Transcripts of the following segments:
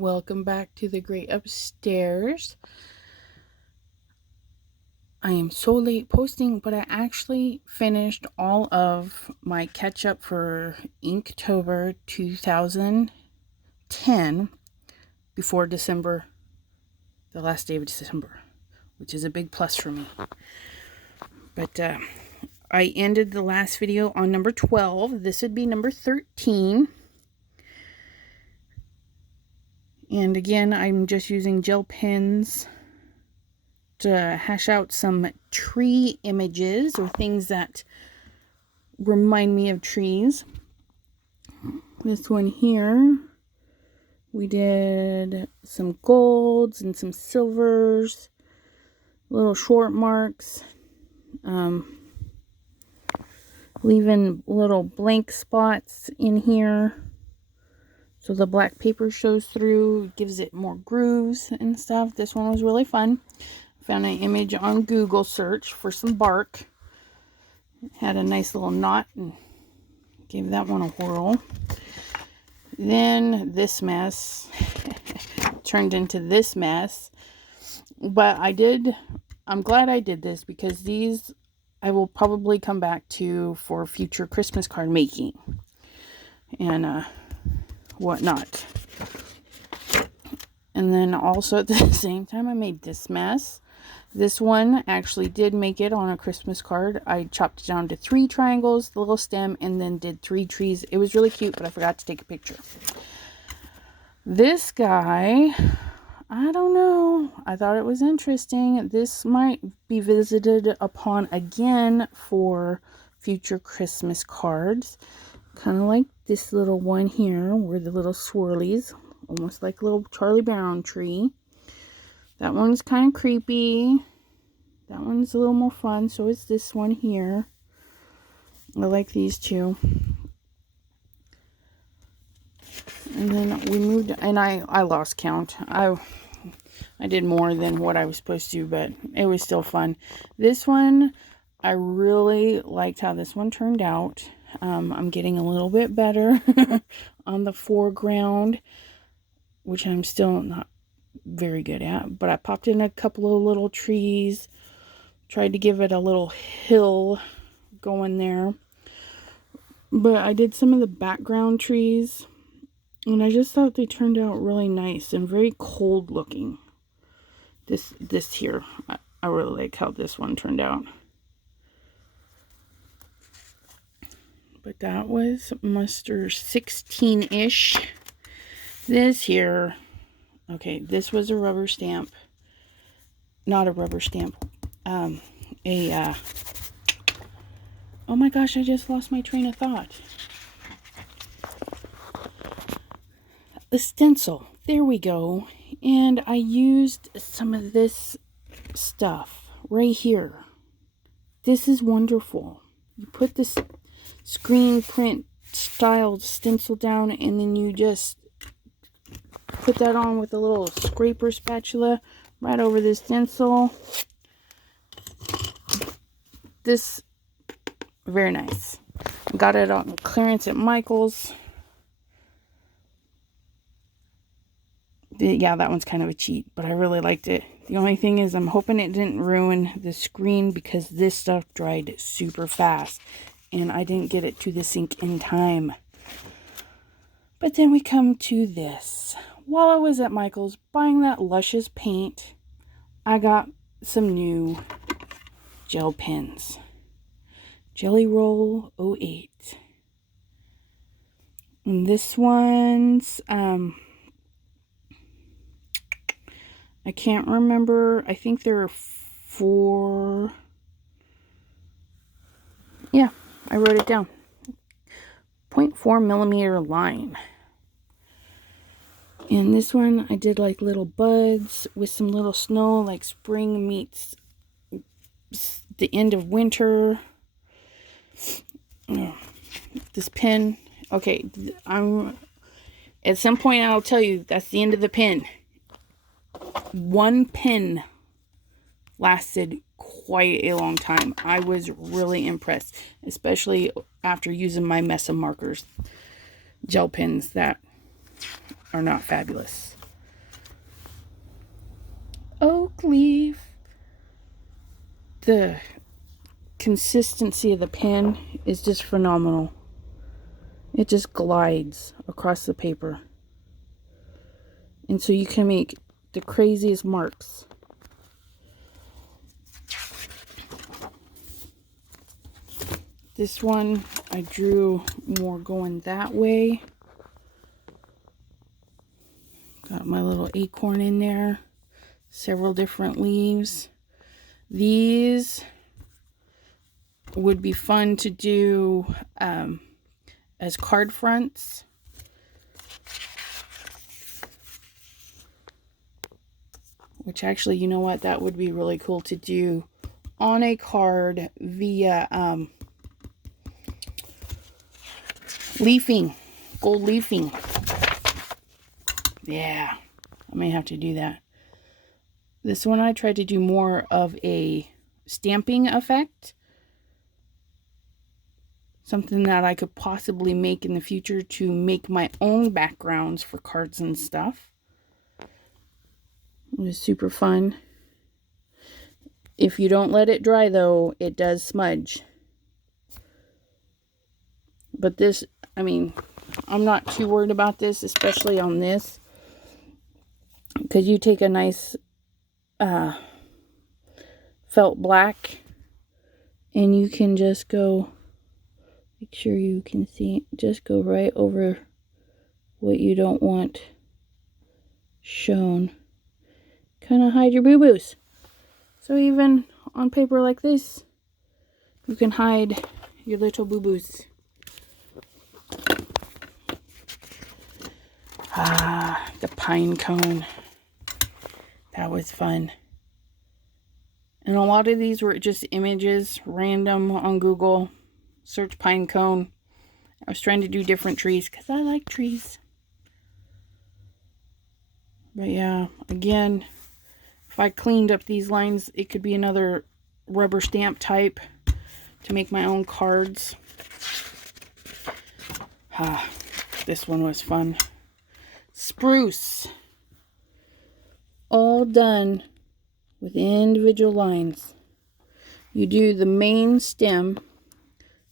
Welcome back to the great upstairs. I am so late posting, but I actually finished all of my catch-up for Inktober 2010 before December, the last day of December, which is a big plus for me. But I ended the last video on number 12. This would be number 13. And again, I'm just using gel pens to hash out some tree images or things that remind me of trees. This one here, we did some golds and some silvers, little short marks, leaving little blank spots in here so the black paper shows through, gives it more grooves and stuff. This one was really fun. Found an image on Google search for some bark. Had a nice little knot and gave that one a whirl. Then this mess turned into this mess. But I'm glad I did this because these I will probably come back to for future Christmas card making and whatnot. And then also at the same time I made this mess. This one actually did make it on a Christmas card. I chopped it down to 3 triangles, the little stem, and then did 3 trees. It was really cute, but I forgot to take a picture. This guy, I don't know. I thought it was interesting. This might be visited upon again for future Christmas cards. Kind of like this little one here, where the little swirlies, almost like a little Charlie Brown tree. That one's kind of creepy. That one's a little more fun. So is this one here. I like these two. And then we moved, and I lost count. I did more than what I was supposed to, but it was still fun. This one, I really liked how this one turned out. I'm getting a little bit better on the foreground, which I'm still not very good at, but I popped in a couple of little trees, tried to give it a little hill going there, but I did some of the background trees, and I just thought they turned out really nice and very cold looking. This here, I really like how this one turned out. But that was muster 16-ish. This here, okay, this was a rubber stamp. Not a rubber stamp. Oh my gosh, I just lost my train of thought. A stencil. There we go. And I used some of this stuff right here. This is wonderful. You put this screen print style stencil down, and then you just put that on with a little scraper spatula right over the stencil. This, very nice. Got it on clearance at Michael's. Yeah, that one's kind of a cheat, but I really liked it. The only thing is I'm hoping it didn't ruin the screen because this stuff dried super fast and I didn't get it to the sink in time. But then we come to this. While I was at Michael's buying that Luscious paint, I got some new gel pens. Jelly Roll 08. And this one's, I can't remember. I think there are 4. Yeah, I wrote it down. 0.4 millimeter line. And this one, I did like little buds with some little snow, like spring meets the end of winter. This pen, okay, at some point I'll tell you that's the end of the pen. One pen lasted quite a long time. I was really impressed, especially after using my Mesa markers, gel pens that are not fabulous. oak leaf. The consistency of the pen is just phenomenal. It just glides across the paper. And so you can make the craziest marks. This one I drew more going that way. Got my little acorn in there. Several different leaves. These would be fun to do as card fronts. Which actually, you know what? That would be really cool to do on a card via leafing, gold leafing. Yeah, I may have to do that. This one I tried to do more of a stamping effect. Something that I could possibly make in the future to make my own backgrounds for cards and stuff. It was super fun. If you don't let it dry though, it does smudge. But this, I mean, I'm not too worried about this, especially on this. Because you take a nice felt black and you can just go, make sure you can see, just go right over what you don't want shown. Kind of hide your boo-boos. So even on paper like this, you can hide your little boo-boos. Ah, the pine cone. That was fun. And a lot of these were just images, random on Google. Search pine cone. I was trying to do different trees because I like trees. But yeah, again, if I cleaned up these lines, it could be another rubber stamp type to make my own cards. Ah, this one was fun. Spruce. All done with individual lines. You do the main stem,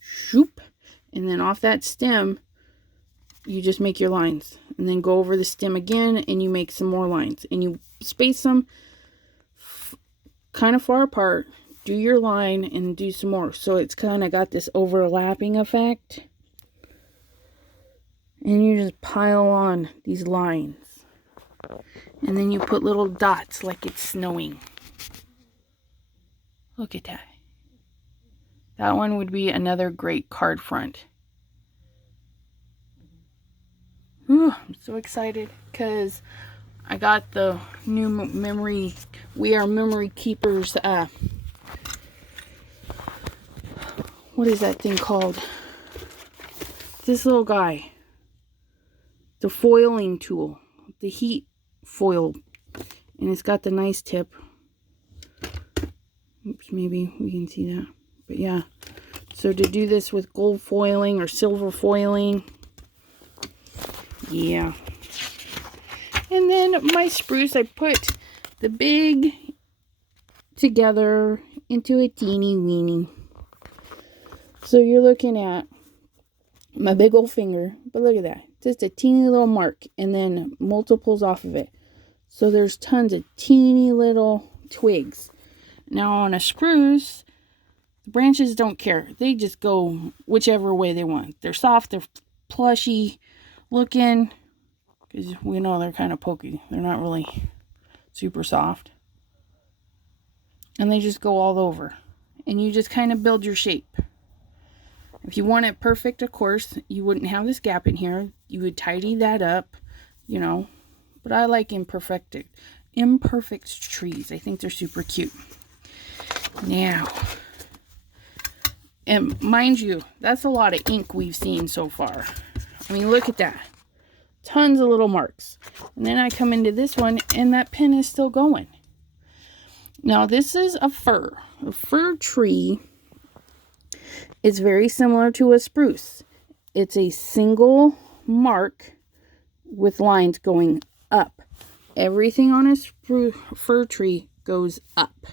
shoop, and then off that stem, you just make your lines. And then go over the stem again, and you make some more lines. And you space them kind of far apart. Do your line and do some more. So it's kind of got this overlapping effect. And you just pile on these lines. And then you put little dots like it's snowing. Look at that. That one would be another great card front. Whew, I'm so excited because I got the new memory. We Are Memory Keepers. What is that thing called? This little guy. The foiling tool. The heat foil. And it's got the nice tip. Oops, maybe we can see that. But yeah. So to do this with gold foiling or silver foiling. Yeah. And then my spruce, I put the big together into a teeny weeny. So you're looking at my big old finger. But look at that. Just a teeny little mark. And then multiples off of it. So there's tons of teeny little twigs. Now on a spruce, the branches don't care. They just go whichever way they want. They're soft, they're plushy looking. Because we know they're kind of pokey. They're not really super soft. And they just go all over. And you just kind of build your shape. If you want it perfect, of course, you wouldn't have this gap in here. You would tidy that up, you know. But I like imperfect trees. I think they're super cute. Now, and mind you, that's a lot of ink we've seen so far. I mean, look at that. Tons of little marks. And then I come into this one, and that pen is still going. Now, this is a fir. A fir tree is very similar to a spruce. It's a single mark with lines going up. Everything on a fir tree goes up.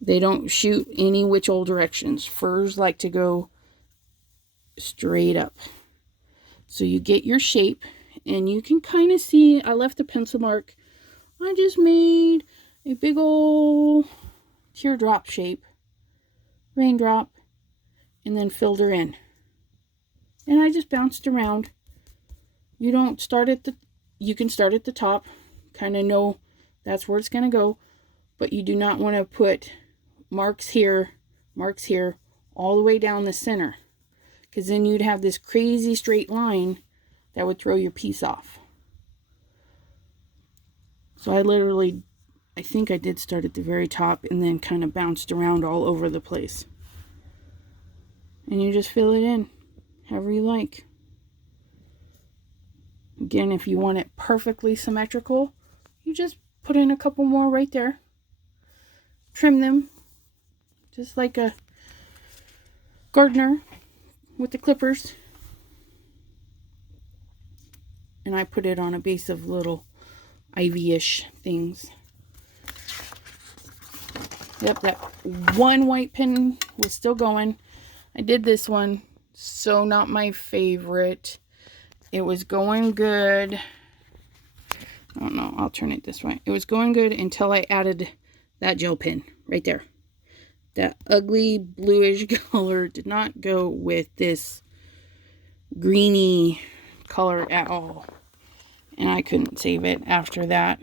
They don't shoot any which old directions. Firs like to go straight up. So you get your shape, and you can kind of see, I left a pencil mark. I just made a big old teardrop shape, raindrop, and then filled her in. And I just bounced around. You don't start at you can start at the top, kind of know that's where it's going to go, but you do not want to put marks here, all the way down the center, because then you'd have this crazy straight line that would throw your piece off. So I think I did start at the very top and then kind of bounced around all over the place. And you just fill it in however you like. Again, if you want it perfectly symmetrical, you just put in a couple more right there. Trim them just like a gardener with the clippers. And I put it on a base of little ivy-ish things. Yep, that one white pin was still going. I did this one, so not my favorite. It was going good. I don't know, I'll turn it this way. It was going good until I added that gel pin right there. That ugly bluish color did not go with this greeny color at all. And I couldn't save it after that.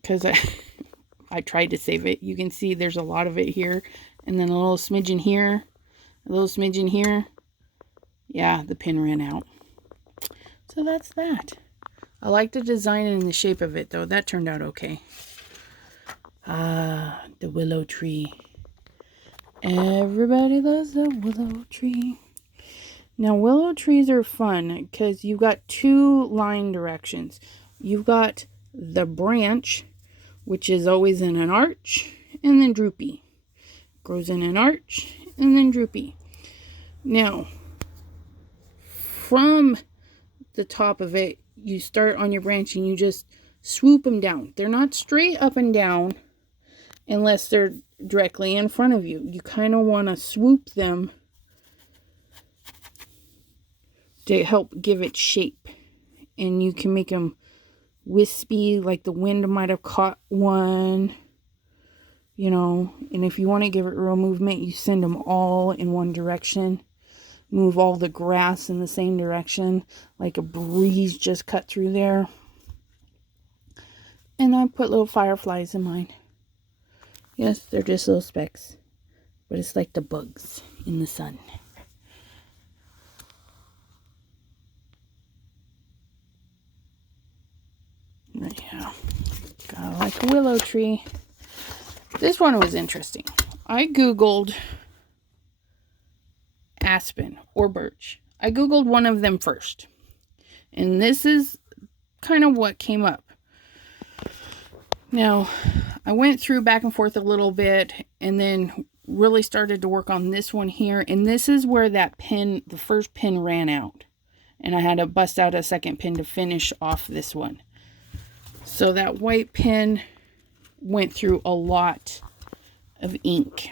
Because I tried to save it. You can see there's a lot of it here. And then a little smidgen here. A little smidgen here. Yeah, the pin ran out. So that's that. I like the design and the shape of it, though. That turned out okay. Ah, the willow tree. Everybody loves the willow tree. Now, willow trees are fun because you've got two line directions. You've got the branch, which is always in an arch, and then droopy. Grows in an arch, and then droopy. Now, from the top of it, you start on your branch and you just swoop them down. They're not straight up and down unless they're directly in front of you. You kind of want to swoop them to help give it shape. And you can make them wispy, like the wind might have caught one, you know. And if you want to give it real movement, you send them all in one direction. Move all the grass in the same direction, like a breeze just cut through there. And I put little fireflies in mine. Yes, they're just little specks, but it's like the bugs in the sun. Yeah, gotta like a willow tree. This one was interesting. I googled aspen or birch. I googled one of them first, and this is kind of what came up. Now, I went through back and forth a little bit and then really started to work on this one here, and this is where that pin, the first pin, ran out, and I had to bust out a second pin to finish off this one. So that white pin went through a lot of ink.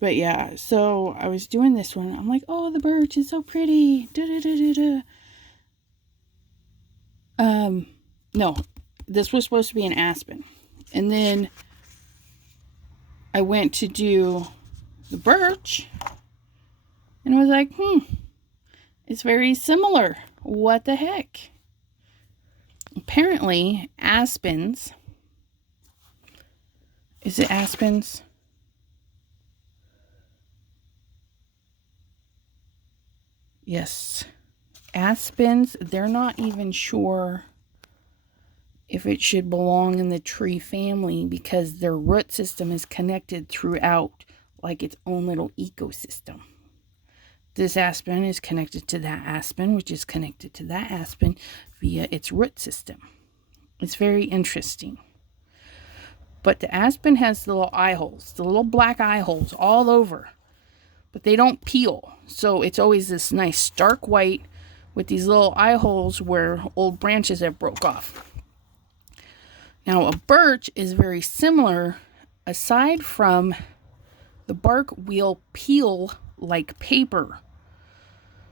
But yeah, so I was doing this one. I'm like, oh, the birch is so pretty. Da, da, da, da, da. No, this was supposed to be an aspen. And then I went to do the birch. And I was like, it's very similar. What the heck? Apparently, aspens. Is it aspens? Yes. Aspens, they're not even sure if it should belong in the tree family because their root system is connected throughout like its own little ecosystem. This aspen is connected to that aspen, which is connected to that aspen via its root system. It's very interesting. But the aspen has the little eye holes, the little black eye holes all over. But they don't peel. So it's always this nice stark white with these little eye holes where old branches have broke off. Now, a birch is very similar, aside from the bark will peel like paper.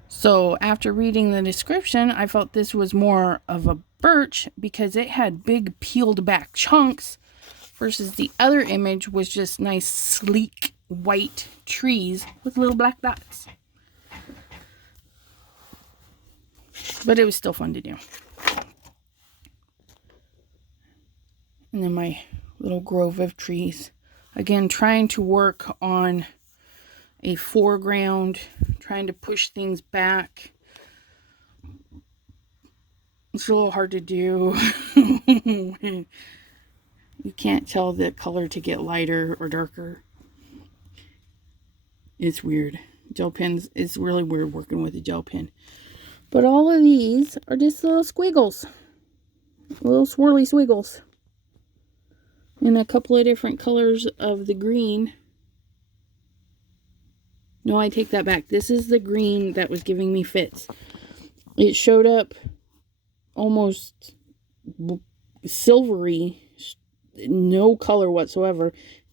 So after reading the description, I felt this was more of a birch because it had big peeled back chunks, versus the other image was just nice, sleek, white trees with little black dots. But it was still fun to do. And then my little grove of trees. Again, trying to work on a foreground, trying to push things back. It's a little hard to do. You can't tell the color to get lighter or darker. It's weird. Gel pens, it's really weird working with a gel pen. But all of these are just little squiggles. Little swirly squiggles. And a couple of different colors of the green. No, I take that back. This is the green that was giving me fits. It showed up almost silvery, no color whatsoever.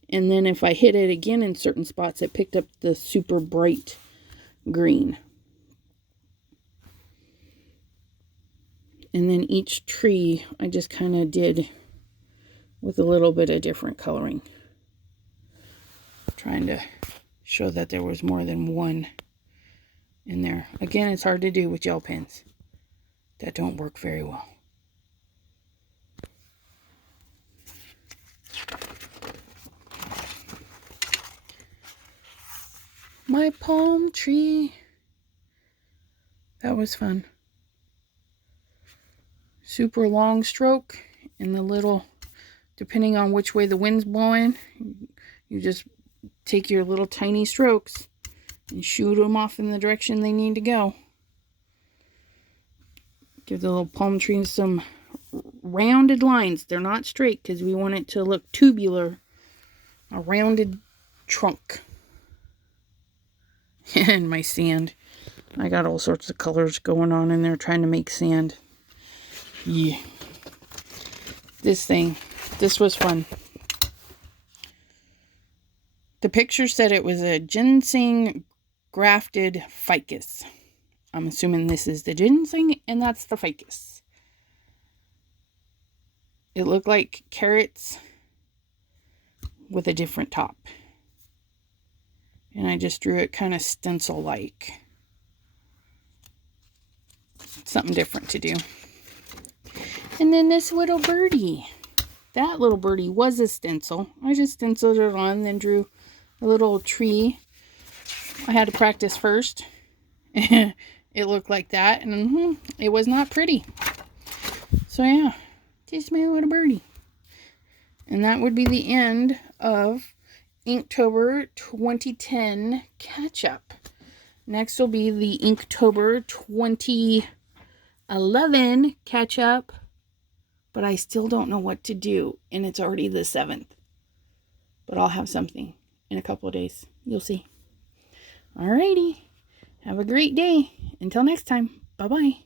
And then if I hit it again in certain spots, it picked up the super bright green. And then each tree I just kind of did with a little bit of different coloring. Trying to show that there was more than one in there. Again, it's hard to do with gel pens. That don't work very well. My palm tree. That was fun. Super long stroke and the little, depending on which way the wind's blowing, you just take your little tiny strokes and shoot them off in the direction they need to go. Give the little palm tree some rounded lines. They're not straight because we want it to look tubular. A rounded trunk. And my sand. I got all sorts of colors going on in there trying to make sand. Yeah. This was fun. The picture said it was a ginseng grafted ficus. I'm assuming this is the ginseng and that's the ficus. It looked like carrots with a different top. And I just drew it kind of stencil-like. Something different to do. And then this little birdie. That little birdie was a stencil. I just stenciled it on, then drew a little tree. I had to practice first. It looked like that, and it was not pretty. So yeah, just my little birdie. And that would be the end of Inktober 2010 catch-up. Next will be the Inktober 2011 catch-up, but I still don't know what to do, and it's already the 7th. But I'll have something in a couple of days. You'll see. Alrighty. Have a great day. Until next time. Bye-bye.